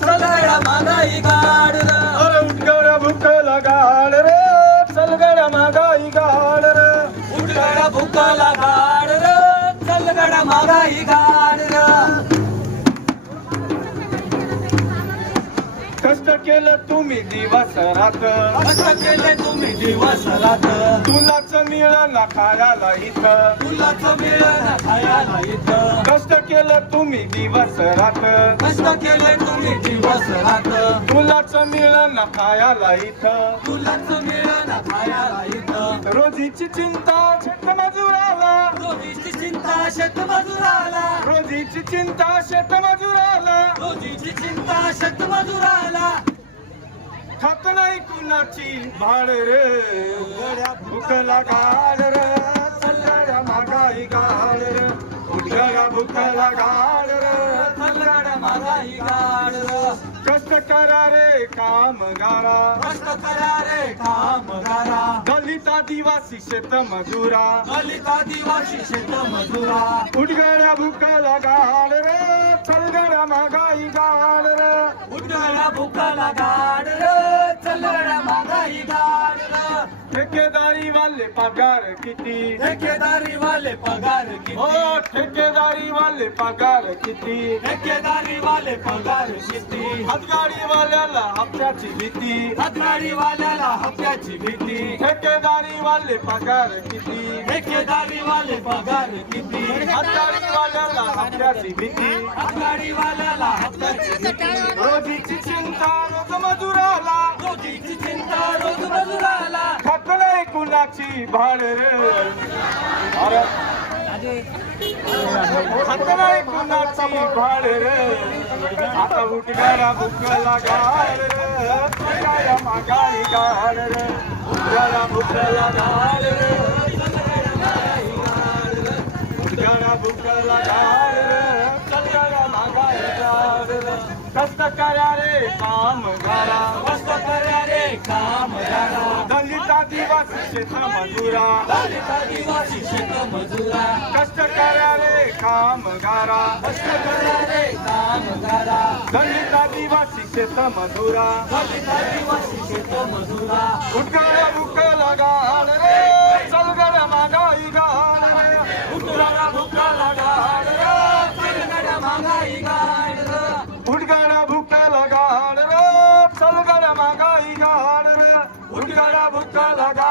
चलगड्या महागाई गाड अरे उठगड्या भुकला गाड रे. चलगड्या महागाई गाड रे. उठगड्या र. गाड र. कष्ट केलं तुम्ही दिवस रात कष्ट केले तुम्ही दिवस रात तुलाच मिळण खायला इथं. फुलाचं मिळण खायला इथं. कष्ट केलं तुम्ही दिवस रात कष्ट केले तुम्ही दिवस रात तुलाच मिळण खायला इथं. फुलाचं मिळण खायला इथं. रोजीची चिंता शेतमजुराला रोजीची चिंता शेतमजुराला रोजीची चिंता शेतमजुराला रोजीची चिंता शेतमजुराला खात नाही कुणाची भाड रे. भुकला गाड रे. चलगड्या महागाई गाड रे. भुकला गाड रे. चलगड्या महागाई गाड र. कष्ट करा रे कामगारा कष्ट करा रे कामगारा दलित आदिवासी शेत मजुरा. दलित आदिवासी शेतमजुरा उठगड्या भुकला गाड गाड गाड ठेकेदारी वाले पगार किती? ठेकेदारी वाले पगार हो किती? ठेकेदारी वाले पगार किती? ठेकेदारी वाले पगार किती? हातगाडी वाल्याला हप्त्याची भीती. हातगाडी वाल्याला हप्त्याची भीती? ठेकेदारी वाले पगार किती? ठेकेदारी वाले पगार किती? हातगाडी वाल्याला हप्त्याची भीती. हातगाडी वाल्याला हप्त्याची भीती? रोजीची ची भाड रे. अरे. खात नाही कुणाची भाड रे. आता उठगाडा भुकला गाड रे. उठगाडा मागाई गाड रे. उठगाडा भुकला गाड रे. उठगाडा गाड रे. गाड रे. कष्ट करा रे काम करा. कष्ट करा रे काम खा मजुरा। मजुरा कष्ट करारे कामगारा। कष्ट करारे कामगारा दलित आदिवासी शेत मजुरा। दलित आदिवासी शेत मजुरा उठकर भूक लगाल रे चल गड मागाई गाल रे। उठकर भूक लगाल रे चल गड मागाई गाल रे। उठकर भूक लगाल रे चल मागाई गाल रे। उठकर भूक लगा